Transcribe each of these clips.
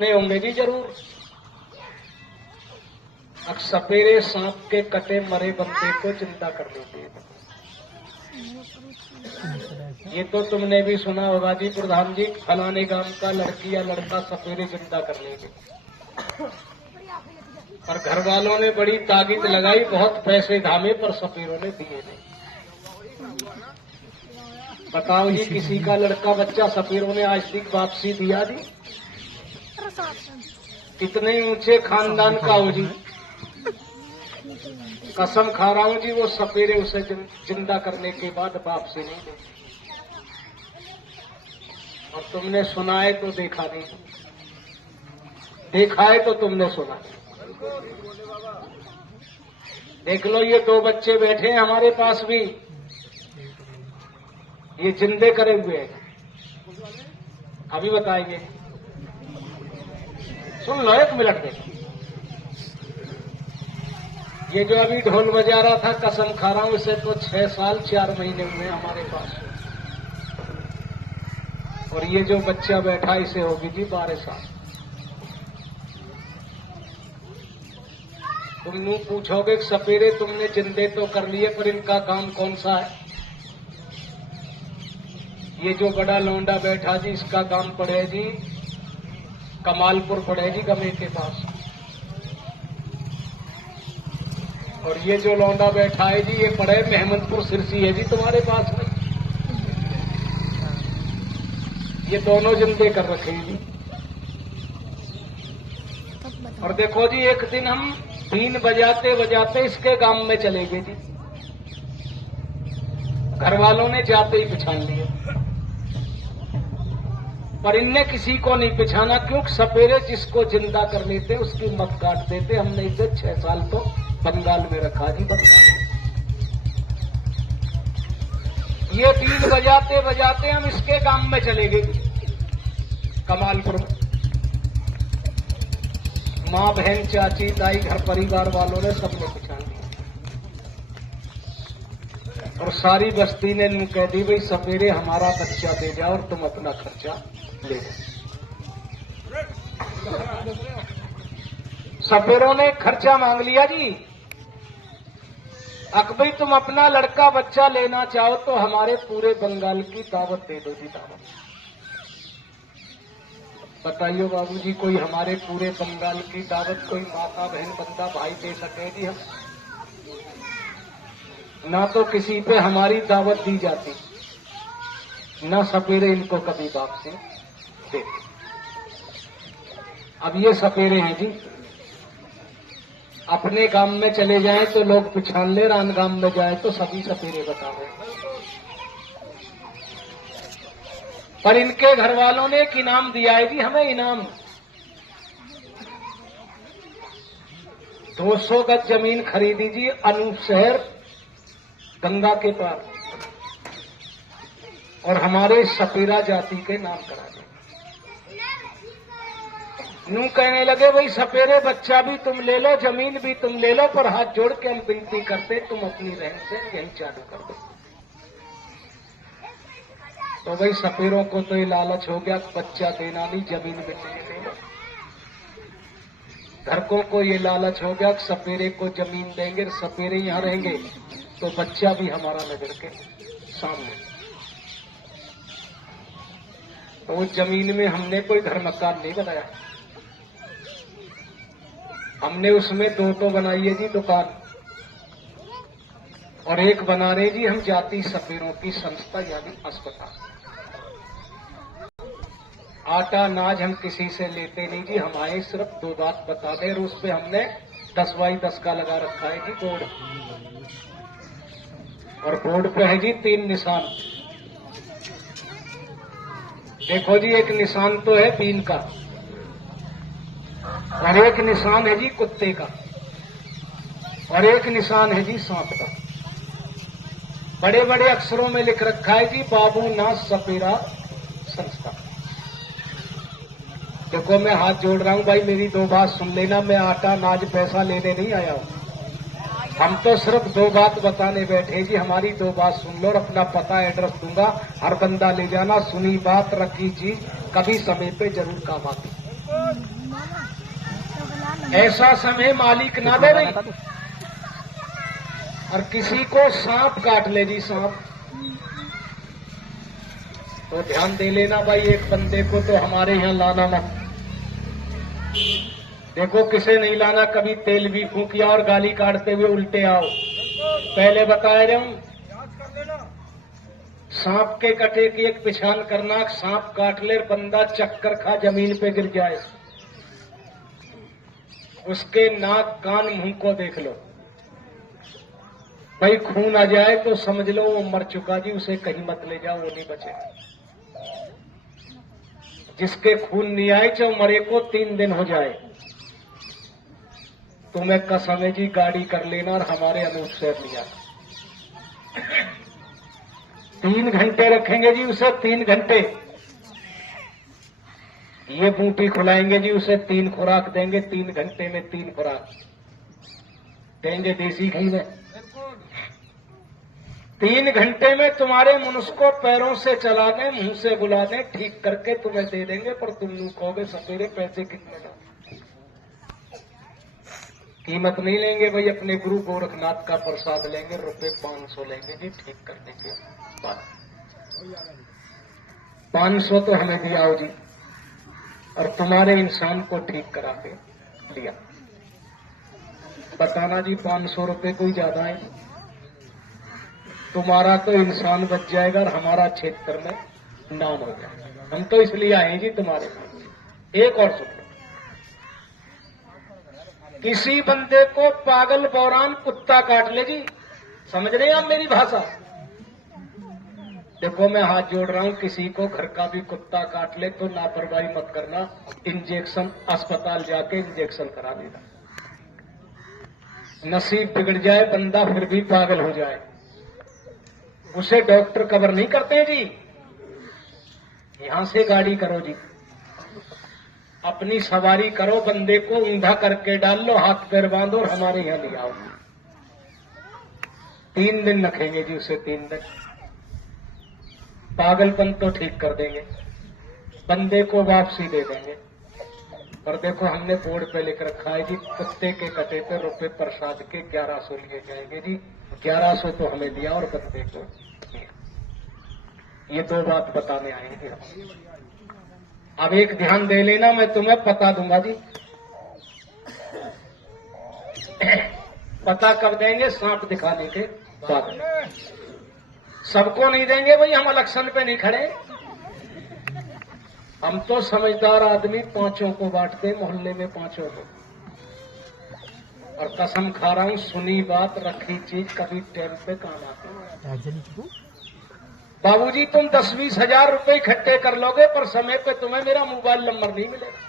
नहीं होंगे जी जरूर। अब सपेरे सांप के कटे मरे बंदे को जिंदा कर देते हैं। ये तो तुमने भी सुना होगा जी प्रधान जी, फलाने गांव का लड़की या लड़का सपेरे जिंदा कर लेंगे। और घर वालों ने बड़ी ताकीद लगाई, बहुत पैसे धामे पर सपेरों ने दिए नहीं। बताओ जी, किसी का लड़का बच्चा सपेरों ने आज तक वापसी दिया जी? इतने ऊंचे खानदान का हो जी, कसम खा रहा हूं जी, वो सपेरे उसे जिंदा करने के बाद वापसी नहीं देते। और तुमने सुना है तो देखा नहीं, देखा है तो तुमने सुना। देख लो, ये दो बच्चे बैठे हैं हमारे पास भी, ये जिंदे करे हुए हैं। अभी बताएंगे, सुन लो एक मिनट में। ये जो अभी ढोल बजा रहा था, कसम खा रहा हूं, इसे तो 6 साल 4 महीने हुए हमारे पास। और ये जो बच्चा बैठा, इसे होगी जी 12 साल। तुम यूं पूछोगे सपेरे तुमने जिंदे तो कर लिए, पर इनका काम कौन सा है? ये जो बड़ा लौंडा बैठा जी, इसका काम पड़े जी कमालपुर, पड़े जी गमे के पास। और ये जो लौंडा बैठा है जी, ये पड़े मेहमदपुर सिरसी है जी तुम्हारे पास में। ये दोनों जिंदे कर रखे हैं जी। और देखो जी, एक दिन हम बीन बजाते बजाते इसके गांव में चले गए जी। घर वालों ने जाते ही पहचान लिए, पर इनने किसी को नहीं पहचाना। क्यों? सपेरे जिसको जिंदा कर लेते उसकी मत काट देते। हमने इसे 6 साल तो बंगाल में रखा जी, बंगाल में। ये बीन बजाते बजाते हम इसके गांव में चले गए कमालपुर में। माँ बहन चाची ताई घर परिवार वालों ने सबने पहचान लिया। और सारी बस्ती ने यूं कह दी, भाई सपेरे हमारा बच्चा दे जाओ और तुम अपना खर्चा ले जाओ। सपेरों ने खर्चा मांग लिया जी। भाई तुम अपना लड़का बच्चा लेना चाहो तो हमारे पूरे बंगाल की दावत दे दो जी, दावत। बताइए बाबूजी, कोई हमारे पूरे बंगाल की दावत कोई माता बहन बंदा भाई दे सके जी? हम ना तो किसी पे हमारी दावत दी जाती, ना सपेरे इनको कभी वापसी दे। अब ये सपेरे हैं जी, अपने गांव में चले जाएं तो लोग पहचान ले, रान गांव में जाए तो सभी सपेरे बता रहे। पर इनके घर वालों ने एक इनाम दिया है जी हमें, इनाम 200 गज जमीन खरीदी जी अनूप शहर गंगा के पार, और हमारे सपेरा जाति के नाम करा दे। यूं कहने लगे, भाई सपेरे बच्चा भी तुम ले लो, जमीन भी तुम ले लो, पर हाथ जोड़ के हम विनती करते तुम अपनी रहन से यही चालू कर दो। तो भाई सपेरों को तो ये लालच हो गया, बच्चा देना नहीं, जमीन मिलने देना। धरकों को ये लालच हो गया, सपेरे को जमीन देंगे, सपेरे यहां रहेंगे तो बच्चा भी हमारा नजर के सामने। तो उस जमीन में हमने कोई घर मकान नहीं बनाया, हमने उसमें 2 तो बनाई है जी दुकान, और एक बना रहे जी हम जाति सपेरों की संस्था यानी अस्पताल। आटा नाज हम किसी से लेते नहीं जी, हम आए सिर्फ 2 बात बता दें, और उस पे हमने 10 बाई 10 का लगा रखा है जी बोर्ड। और बोर्ड पे है जी 3 निशान। देखो जी, एक निशान तो है बीन का, और एक निशान है जी कुत्ते का, और एक निशान है जी सांप का। बड़े बड़े अक्षरों में लिख रखा है जी बाबूनाथ सपेरा संस्था। देखो मैं हाथ जोड़ रहा हूं भाई, मेरी 2 बात सुन लेना। मैं आटा नाज पैसा लेने नहीं आया हूं, हम तो सिर्फ 2 बात बताने बैठे जी। हमारी 2 बात सुन लो, और अपना पता एड्रेस दूंगा, हर बंदा ले जाना। सुनी बात रखी चीज कभी समय पे जरूर काम आती। ऐसा समय मालिक ना दे रही। और किसी को सांप काट ले जी, सांप, तो ध्यान दे लेना भाई, एक बंदे को तो हमारे यहां लाना मत। देखो किसे नहीं लाना, कभी तेल भी फूकिया और गाली काटते हुए उल्टे आओ। पहले बताया जाऊं, सांप के कटे की एक पहचान करना, सांप काट ले बंदा चक्कर खा जमीन पे गिर जाए, उसके नाक कान मुंह को देख लो भाई, खून आ जाए तो समझ लो वो मर चुका जी, उसे कहीं मत ले जाओ, वो नहीं बचेगा। जिसके खून नहीं आए चाहे मरे को 3 दिन हो जाए, तुम्हें कसम है जी गाड़ी कर लेना और हमारे अनूप से लिया। 3 घंटे रखेंगे जी उसे, 3 घंटे। ये बूटी खुलाएंगे जी उसे, 3 खुराक देंगे, 3 घंटे में 3 खुराक देंगे देसी घी में। 3 घंटे में तुम्हारे मनुष्य को पैरों से चला दें, मुंह से बुला दें, ठीक करके तुम्हें दे देंगे। पर तुम यूं कहोगे सवेरे पैसे कितने लो, कीमत नहीं लेंगे भाई, अपने गुरु गोरखनाथ का प्रसाद लेंगे, रुपए 500 लेंगे जी ठीक करने के बाद। 500 तो हमें दिया हो जी, और तुम्हारे इंसान को ठीक करा के लिया। बताना जी 500 रुपए कोई ज्यादा है? तुम्हारा तो इंसान बच जाएगा और हमारा क्षेत्र में नाम हो जाएगा। हम तो इसलिए आए जी तुम्हारे पास। एक और सुन लो, किसी बंदे को पागल बौरान कुत्ता काट ले जी, समझ रहे हैं आप मेरी भाषा? देखो मैं हाथ जोड़ रहा हूं, किसी को घर का भी कुत्ता काट ले तो लापरवाही मत करना, इंजेक्शन अस्पताल जाके इंजेक्शन करा देना। नसीब बिगड़ जाए बंदा फिर भी पागल हो जाए, उसे डॉक्टर कवर नहीं करते हैं जी। यहां से गाड़ी करो जी, अपनी सवारी करो, बंदे को ऊंधा करके डाल लो, हाथ पैर बांधो और हमारे यहां ले आओ। 3 दिन रखेंगे जी उसे, 3 दिन। पागलपन तो ठीक कर देंगे, बंदे को वापसी दे देंगे। और देखो हमने बोर्ड पे लिख रखा है जी, कुत्ते के कटे पे रुपए प्रसाद के 1100 लिए जाएंगे जी। 1100 तो हमें दिया और बंदे को दिया। ये 2 बात बताने आएंगे हम। अब एक ध्यान दे लेना, मैं तुम्हें पता दूंगा जी। पता कब देंगे? सांप दिखाने के बाद। सबको नहीं देंगे भाई, हम इलेक्शन पे नहीं खड़े। हम तो समझदार आदमी 5 को बांटते, मोहल्ले में 5 को। और कसम खा रहा हूं, सुनी बात रखी चीज कभी टाइम पे काम आती। बाबूजी तुम 10-20 हजार रुपए इकट्ठे कर लोगे, पर समय पे तुम्हें मेरा मोबाइल नंबर नहीं मिलेगा।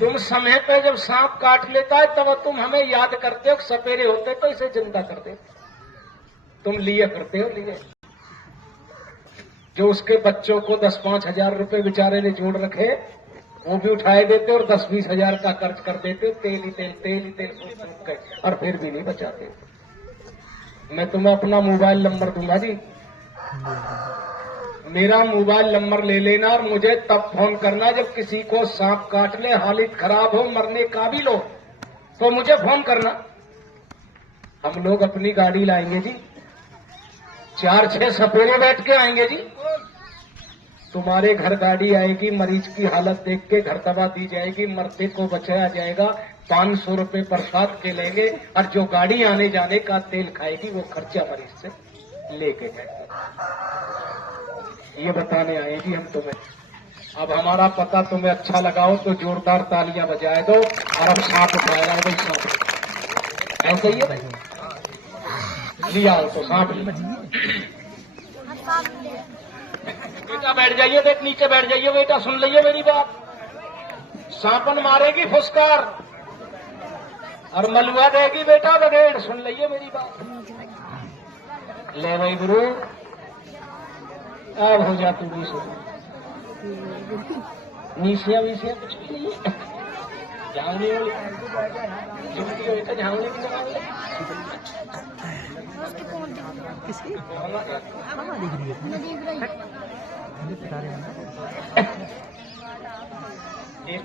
तुम समय पे जब सांप काट लेता है तब तुम हमें याद करते हो, सपेरे होते तो इसे जिंदा करते। तुम लिए करते हो, लिए जो उसके बच्चों को 10-5 हजार रुपए बेचारे ने जोड़ रखे, वो भी उठाए देते और 10-20 हजार का खर्च कर देते, तेल ही तेल और फिर भी नहीं बचाते। मैं तुम्हें अपना मोबाइल नंबर दूंगा जी, मेरा मोबाइल नंबर ले लेना और मुझे तब फोन करना जब किसी को सांप काट ले, हालत खराब हो, मरने काबिल हो, तो मुझे फोन करना। हम लोग अपनी गाड़ी लाएंगे जी, 4-6 सपेरे बैठ के आएंगे जी। तुम्हारे घर गाड़ी आएगी, मरीज की हालत देख के घर दवा दी जाएगी, मरते को बचाया जाएगा। 500 रुपए प्रसाद के लेंगे और जो गाड़ी आने जाने का तेल खाएगी वो खर्चा मरीज से लेके जाएंगे। ये बताने आएगी हम तुम्हें। अब हमारा पता तुम्हें अच्छा लगा हो तो जोरदार तालियां बजाए दो। और अब सांप उठाएगा भाई, सांप ऐसे ही है, लिया हो तो सांप बेटा बैठ जाइए, देख नीचे बैठ जाइए बेटा, सुन लीजिए मेरी बात। सांपन मारेगी फुसकार और मलुआ देगी बेटा बगेड़, सुन लीजिए मेरी बात। ले भाई गुरु, अब हो जा तू भी सुन। नीसिया कुछ भी नहीं है, झांगली बेटा, झांगली की जगह किसकी दिख रही है?